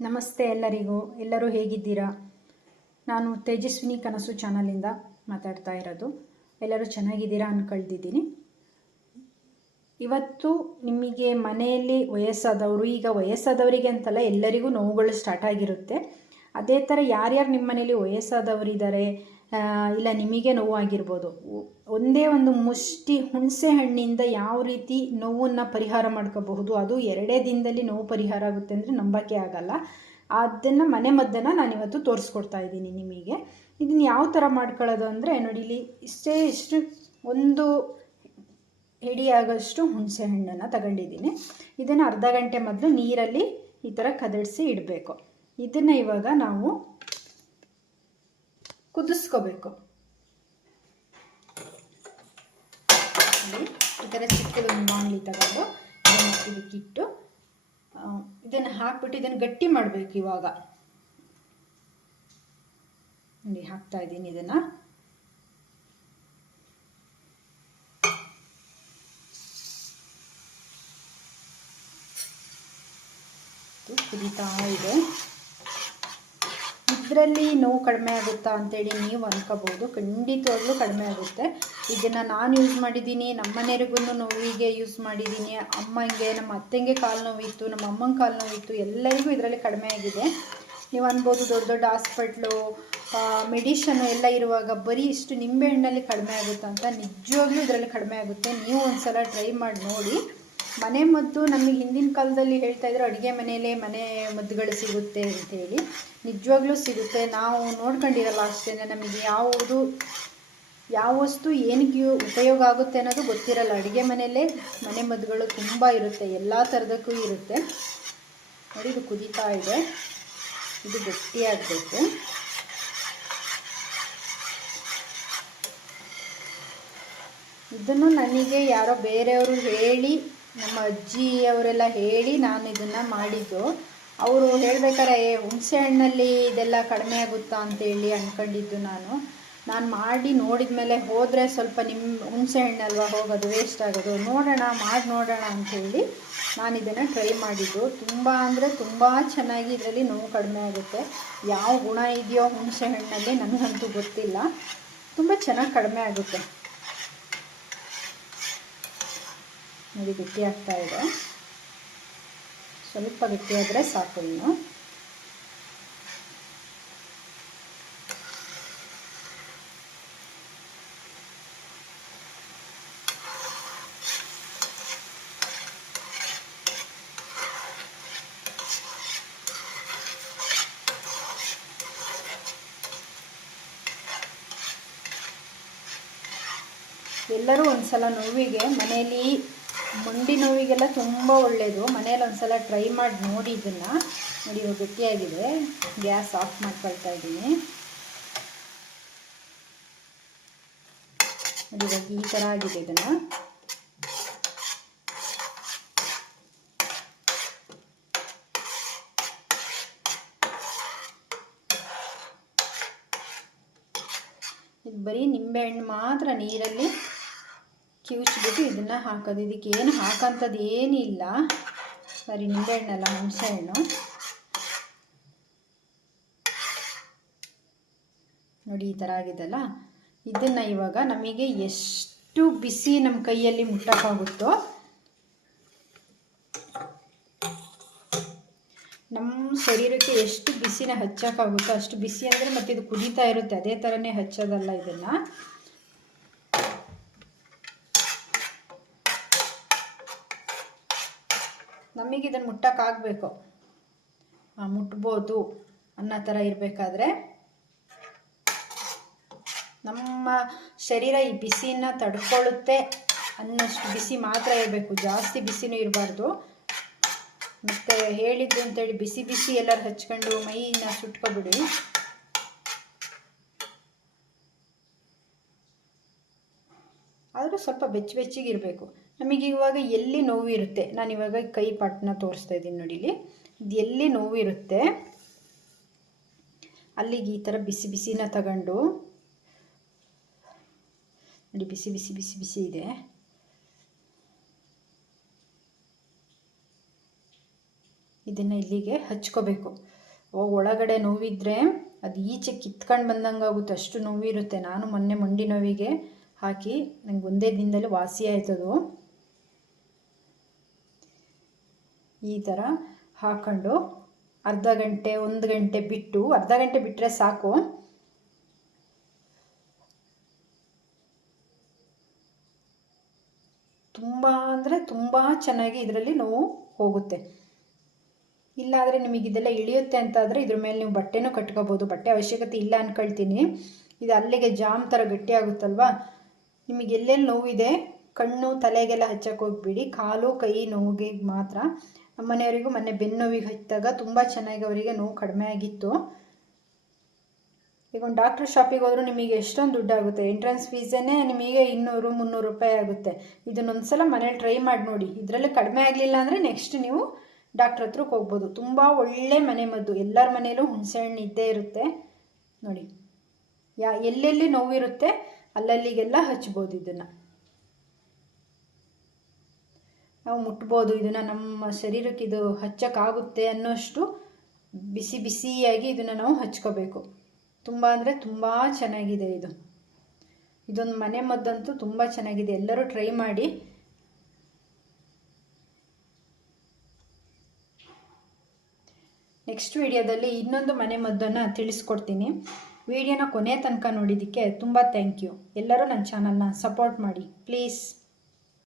ನಮಸ್ತೆ ಎಲ್ಲರಿಗೂ. ಎಲ್ಲರೂ ಹೇಗಿದ್ದೀರಾ? ನಾನು ತೇಜಸ್ವಿನಿ ಕನಸು ಚಾನಲಿಂದ ಮಾತಾಡ್ತಾ ಇರೋದು. ಎಲ್ಲರೂ ಚೆನ್ನಾಗಿದ್ದೀರಾ ಅಂದ್ಕೊಳ್ತಿದ್ದೀನಿ. ಇವತ್ತು ನಿಮಗೆ ಮನೆಯಲ್ಲಿ ವಯಸ್ಸಾದವರು, ಈಗ ವಯಸ್ಸಾದವರಿಗೆ ಅಂತಲ್ಲ, ಎಲ್ಲರಿಗೂ ನೋವುಗಳು ಸ್ಟಾರ್ಟ್ ಆಗಿರುತ್ತೆ. ಅದೇ ಥರ ಯಾರ್ಯಾರು ನಿಮ್ಮ ಮನೇಲಿ ವಯಸ್ಸಾದವರಿದ್ದಾರೆ, ಇಲ್ಲ ನಿಮಗೆ ನೋವಾಗಿರ್ಬೋದು, ಒಂದೇ ಒಂದು ಮುಷ್ಟಿ ಹುಣಸೆ ಹಣ್ಣಿಂದ ಯಾವ ರೀತಿ ನೋವನ್ನು ಪರಿಹಾರ ಮಾಡ್ಕೋಬಹುದು, ಅದು 2 ದಿನದಲ್ಲಿ ನೋವು ಪರಿಹಾರ ಆಗುತ್ತೆ ಅಂದರೆ ನಂಬಕ್ಕೆ ಆಗಲ್ಲ. ಅದನ್ನು ಮದ್ದನ್ನು ನಾನಿವತ್ತು ತೋರಿಸ್ಕೊಡ್ತಾ ಇದ್ದೀನಿ ನಿಮಗೆ. ಇದನ್ನು ಯಾವ ಥರ ಮಾಡ್ಕೊಳ್ಳೋದು ಅಂದರೆ ನೋಡಿ, ಇಲ್ಲಿ ಇಷ್ಟು ಒಂದು ಹಿಡಿಯಾಗಷ್ಟು ಹುಣಸೆ ಹಣ್ಣನ್ನು ತಗೊಂಡಿದ್ದೀನಿ. ಇದನ್ನು ಅರ್ಧ ಗಂಟೆ ಮೊದಲು ನೀರಲ್ಲಿ ಈ ಥರ ಕದಡಿಸಿ ಇಡಬೇಕು. ಇದನ್ನು ಇವಾಗ ನಾವು ಕುದಿಸ್ಕೋಬೇಕು. ಈ ಥರ ಚಿಕ್ಕದೊಂದು ಬಾಣಲಿ ತಗೊಂಡು ಇದಕ್ಕಿಟ್ಟು ಇದನ್ನು ಹಾಕ್ಬಿಟ್ಟು ಇದನ್ನು ಗಟ್ಟಿ ಮಾಡಬೇಕು. ಇವಾಗ ನೋಡಿ ಹಾಕ್ತಾ ಇದ್ದೀನಿ. ಇದನ್ನು ಕುದೀತಾ ಇದೆ. ಇದರಲ್ಲಿ ನೋವು ಕಡಿಮೆ ಆಗುತ್ತಾ ಅಂತೇಳಿ ನೀವು ಅನ್ಕೋಬಹುದು. ಖಂಡಿತವಾಗ್ಲೂ ಕಡಿಮೆ ಆಗುತ್ತೆ. ಇದನ್ನು ನಾನು ಯೂಸ್ ಮಾಡಿದ್ದೀನಿ, ನಮ್ಮ ಮನೆಯವ್ರಿಗೂ ನೋವಿಗೆ ಯೂಸ್ ಮಾಡಿದ್ದೀನಿ. ಅಮ್ಮಂಗೆ, ನಮ್ಮ ಅತ್ತೆಗೆ ಕಾಲು ನೋವಿತ್ತು, ನಮ್ಮ ಅಮ್ಮಂಗೆ ಕಾಲು ನೋವಿತ್ತು, ಎಲ್ಲರಿಗೂ ಇದರಲ್ಲಿ ಕಡಿಮೆ ಆಗಿದೆ. ನೀವು ಅನ್ಬೋದು ದೊಡ್ಡ ದೊಡ್ಡ ಹಾಸ್ಪಿಟ್ಲು ಮೆಡಿಷನು ಎಲ್ಲ ಇರುವಾಗ ಬರೀ ಇಷ್ಟು ನಿಂಬೆಹಣ್ಣಲ್ಲಿ ಕಡಿಮೆ ಆಗುತ್ತಾ ಅಂತ. ನಿಜವಾಗ್ಲೂ ಇದರಲ್ಲಿ ಕಡಿಮೆ ಆಗುತ್ತೆ. ನೀವು ಒಂದ್ಸಲ ಟ್ರೈ ಮಾಡಿ ನೋಡಿ. ಮನೆ ಮದ್ದು ನಮಗೆ ಹಿಂದಿನ ಕಾಲದಲ್ಲಿ ಹೇಳ್ತಾ ಇದ್ರು, ಅಡುಗೆ ಮನೆಯಲ್ಲೇ ಮನೆ ಮದ್ದುಗಳು ಸಿಗುತ್ತೆ ಅಂತೇಳಿ. ನಿಜವಾಗ್ಲೂ ಸಿಗುತ್ತೆ. ನಾವು ನೋಡ್ಕೊಂಡಿರಲ್ಲ ಅಷ್ಟೇ. ನಮಗೆ ಯಾವ ವಸ್ತು ಏನಕ್ಕೆ ಉಪಯೋಗ ಆಗುತ್ತೆ ಅನ್ನೋದು ಗೊತ್ತಿರಲ್ಲ. ಅಡುಗೆ ಮನೆಯಲ್ಲೇ ಮನೆ ಮದ್ದುಗಳು ತುಂಬ ಇರುತ್ತೆ, ಎಲ್ಲ ಥರದಕ್ಕೂ ಇರುತ್ತೆ. ನೋಡಿ, ಇದು ಕುದೀತಾ ಇದೆ. ಇದು ಗಟ್ಟಿಯಾಗಬೇಕು. ಇದನ್ನು ನನಗೆ ಯಾರೋ ಬೇರೆಯವರು ಹೇಳಿ, ನಮ್ಮ ಅಜ್ಜಿಯವರೆಲ್ಲ ಹೇಳಿ ನಾನು ಇದನ್ನು ಮಾಡಿದ್ದು. ಅವರು ಹೇಳ್ಬೇಕಾರೆ ಹುಣಸೆ ಹಣ್ಣಲ್ಲಿ ಇದೆಲ್ಲ ಕಡಿಮೆ ಆಗುತ್ತಾ ಅಂತೇಳಿ ಅಂದ್ಕೊಂಡಿದ್ದು. ನಾನು ಮಾಡಿ ನೋಡಿದ ಮೇಲೆ ಹೋದರೆ ಸ್ವಲ್ಪ ಹುಣಸೆ ಹಣ್ಣಲ್ವ ಹೋಗೋದು, ವೇಸ್ಟ್ ಆಗೋದು, ಮಾಡಿ ನೋಡೋಣ ಅಂಥೇಳಿ ನಾನು ಇದನ್ನು ಟ್ರೈ ಮಾಡಿದ್ದು. ತುಂಬ ಅಂದರೆ ತುಂಬ ಚೆನ್ನಾಗಿ ಇದರಲ್ಲಿ ನೋವು ಕಡಿಮೆ ಆಗುತ್ತೆ. ಯಾವ ಗುಣ ಇದೆಯೋ ಹುಣಸೆ ಹಣ್ಣಲ್ಲಿ ನನಗಂತೂ ಗೊತ್ತಿಲ್ಲ. ತುಂಬ ಚೆನ್ನಾಗಿ ಕಡಿಮೆ ಆಗುತ್ತೆ. ನೋಡಿ, ಗಟ್ಟಿ ಆಗ್ತಾ ಇದೆ. ಸ್ವಲ್ಪ ಗಟ್ಟಿಯಾದರೆ ಸಾಕು. ಇನ್ನು ಎಲ್ಲರೂ ಒಂದ್ಸಲ ನೋವಿಗೆ ಮನೆಯಲ್ಲಿ, ಮಂಡಿ ನೋವಿಗೆಲ್ಲ ತುಂಬ ಒಳ್ಳೆಯದು. ಮನೆಯಲ್ಲಿ ಒಂದ್ಸಲ ಟ್ರೈ ಮಾಡಿ ನೋಡಿ ಇದನ್ನು. ನೋಡಿ, ಇವಾಗ ಗಟ್ಟಿಯಾಗಿದೆ. ಗ್ಯಾಸ್ ಆಫ್ ಮಾಡ್ಕೊಳ್ತಾ ಇದ್ದೀನಿ. ನೋಡಿ, ಇವಾಗ ಈ ಥರ ಆಗಿದೆ. ಇದನ್ನು ಇದು ಬರೀ ನಿಂಬೆಹಣ್ಣು ಮಾತ್ರ ನೀರಲ್ಲಿ ಕಿವುಚ್ಬಿಟ್ಟು ಇದನ್ನು ಹಾಕೋದು. ಇದಕ್ಕೆ ಏನು ಹಾಕೋಂಥದ್ದು ಏನಿಲ್ಲ, ಬರೀ ನಿಂಬೆಹಣ್ಣಲ್ಲ, ಹುಣಸೆ ಹಣ್ಣು. ನೋಡಿ, ಈ ಥರ ಆಗಿದೆಲ್ಲ. ಇದನ್ನು ಇವಾಗ ನಮಗೆ ಎಷ್ಟು ಬಿಸಿ ನಮ್ಮ ಕೈಯಲ್ಲಿ ಮುಟ್ಟಕ್ಕಾಗುತ್ತೋ, ನಮ್ಮ ಶರೀರಕ್ಕೆ ಎಷ್ಟು ಬಿಸಿನ ಹಚ್ಚೋಕ್ಕಾಗುತ್ತೋ ಅಷ್ಟು ಬಿಸಿ. ಅಂದರೆ ಮತ್ತೆ ಇದು ಕುದೀತಾ ಇರುತ್ತೆ, ಅದೇ ಥರನೇ ಹಚ್ಚೋದಲ್ಲ. ಇದನ್ನು ನಮಗೆ ಇದನ್ನು ಮುಟ್ಟಕ್ಕಾಗಬೇಕು, ಮುಟ್ಬೋದು ಅನ್ನೋ ಥರ ಇರಬೇಕಾದ್ರೆ ನಮ್ಮ ಶರೀರ ಈ ಬಿಸಿನ ತಡ್ಕೊಳ್ಳುತ್ತೆ ಅನ್ನೋಷ್ಟು ಬಿಸಿ ಮಾತ್ರ ಇರಬೇಕು. ಜಾಸ್ತಿ ಬಿಸಿನೂ ಇರಬಾರ್ದು. ಮತ್ತು ಹೇಳಿದ್ದು ಅಂತೇಳಿ ಬಿಸಿ ಎಲ್ಲರೂ ಹಚ್ಕೊಂಡು ಮೈನ ಸುಟ್ಕೊಬಿಡಿ. ಆದರೂ ಸ್ವಲ್ಪ ಬೆಚ್ಚಗಿರಬೇಕು. ನಮಗೆ ಇವಾಗ ಎಲ್ಲಿ ನೋವು ಇರುತ್ತೆ, ನಾನಿವಾಗ ಕೈ ಪಾಟನ್ನ ತೋರಿಸ್ತಾ ಇದ್ದೀನಿ. ನೋಡಿ, ಇಲ್ಲಿ ಇದು ಎಲ್ಲಿ ನೋವು ಇರುತ್ತೆ ಅಲ್ಲಿಗೆ ಈ ಥರ ಬಿಸಿನ ತಗೊಂಡು ನೋಡಿ, ಬಿಸಿ ಇದೆ. ಇದನ್ನು ಇಲ್ಲಿಗೆ ಹಚ್ಕೋಬೇಕು. ಒಳಗಡೆ ನೋವಿದ್ದರೆ ಅದು ಈಚೆ ಕಿತ್ಕೊಂಡು ಬಂದಂಗೆ ಆಗುತ್ತೆ, ಅಷ್ಟು ನೋವಿರುತ್ತೆ. ನಾನು ಮೊನ್ನೆ ಮಂಡಿ ನೋವಿಗೆ ಹಾಕಿ ನಂಗೆ ಒಂದೇ ದಿನದಲ್ಲಿ ವಾಸಿ ಆಯ್ತದು. ಈ ಥರ ಹಾಕ್ಕೊಂಡು ಅರ್ಧ ಗಂಟೆ 1 ಗಂಟೆ ಬಿಟ್ಟು, ಅರ್ಧ ಗಂಟೆ ಬಿಟ್ಟರೆ ಸಾಕು. ತುಂಬ ಅಂದರೆ ತುಂಬ ಚೆನ್ನಾಗಿ ಇದರಲ್ಲಿ ನೋವು ಹೋಗುತ್ತೆ. ಇಲ್ಲಾದರೆ ನಿಮಗೆ ಇದೆಲ್ಲ ಇಳಿಯುತ್ತೆ ಅಂತಾದರೆ ಇದ್ರ ಮೇಲೆ ನೀವು ಬಟ್ಟೆನೂ ಕಟ್ಕೋಬೋದು. ಬಟ್ಟೆ ಅವಶ್ಯಕತೆ ಇಲ್ಲ ಅಂದ್ಕೊಳ್ತೀನಿ. ಇದು ಅಲ್ಲಿಗೆ ಜಾಮ್ ಥರ ಗಟ್ಟಿ ಆಗುತ್ತಲ್ವ. ನಿಮಗೆ ಎಲ್ಲೆಲ್ಲಿ ನೋವಿದೆ ಕಣ್ಣು ತಲೆಗೆಲ್ಲ ಹಚ್ಚಕ್ಕೆ ಹೋಗ್ಬಿಡಿ, ಕಾಲು ಕೈ ನೋವಿಗೆ ಮಾತ್ರ. ನಮ್ಮ ಮನೆಯವರಿಗೂ ಮೊನ್ನೆ ಬೆನ್ನು ನೋವಿಗೆ ಹಚ್ಚಿದಾಗ ತುಂಬ ಚೆನ್ನಾಗಿ ಅವರಿಗೆ ನೋವು ಕಡಿಮೆ ಆಗಿತ್ತು. ಈಗ ಒಂದು ಡಾಕ್ಟ್ರ್ ಶಾಪಿಗೆ ಹೋದರೂ ನಿಮಗೆ ಎಷ್ಟೊಂದು ದುಡ್ಡಾಗುತ್ತೆ. ಎಂಟ್ರೆನ್ಸ್ ಫೀಸೇ ನಿಮಗೆ 200-300 ರೂಪಾಯಿ ಆಗುತ್ತೆ. ಇದನ್ನೊಂದು ಸಲ ಮನೇಲಿ ಟ್ರೈ ಮಾಡಿ ನೋಡಿ. ಇದರಲ್ಲಿ ಕಡಿಮೆ ಆಗಲಿಲ್ಲ ಅಂದರೆ ನೆಕ್ಸ್ಟ್ ನೀವು ಡಾಕ್ಟ್ರ್ ಹತ್ರಕ್ಕೆ ಹೋಗ್ಬೋದು. ತುಂಬ ಒಳ್ಳೆ ಮನೆ ಮದ್ದು. ಎಲ್ಲರ ಮನೆಯಲ್ಲೂ ಹುಣಸೆಹಣ್ಣು ಇದ್ದೇ ಇರುತ್ತೆ ನೋಡಿ. ಎಲ್ಲೆಲ್ಲಿ ನೋವಿರುತ್ತೆ ಅಲ್ಲಲ್ಲಿಗೆಲ್ಲ ಹಚ್ಬೋದು. ಇದನ್ನು ನಾವು ಮುಟ್ಬೋದು. ಇದನ್ನು ನಮ್ಮ ಶರೀರಕ್ಕೆ ಇದು ಹಚ್ಚಕ್ಕಾಗುತ್ತೆ ಅನ್ನೋಷ್ಟು ಬಿಸಿ ಬಿಸಿಯಾಗಿ ಇದನ್ನು ನಾವು ಹಚ್ಕೋಬೇಕು. ತುಂಬ ಅಂದರೆ ತುಂಬ ಚೆನ್ನಾಗಿದೆ ಇದು. ಇದೊಂದು ಮನೆ ಮದ್ದಂತೂ ತುಂಬ ಚೆನ್ನಾಗಿದೆ. ಎಲ್ಲರೂ ಟ್ರೈ ಮಾಡಿ. ನೆಕ್ಸ್ಟ್ ವಿಡಿಯೋದಲ್ಲಿ ಇನ್ನೊಂದು ಮನೆ ಮದ್ದನ್ನು ತಿಳಿಸ್ಕೊಡ್ತೀನಿ. ವಿಡಿಯೋನ ಕೊನೆ ತನಕ ನೋಡಿದ್ದಕ್ಕೆ ತುಂಬ ಥ್ಯಾಂಕ್ ಯು. ಎಲ್ಲರೂ ನನ್ನ ಚಾನಲ್ನ ಸಪೋರ್ಟ್ ಮಾಡಿ ಪ್ಲೀಸ್.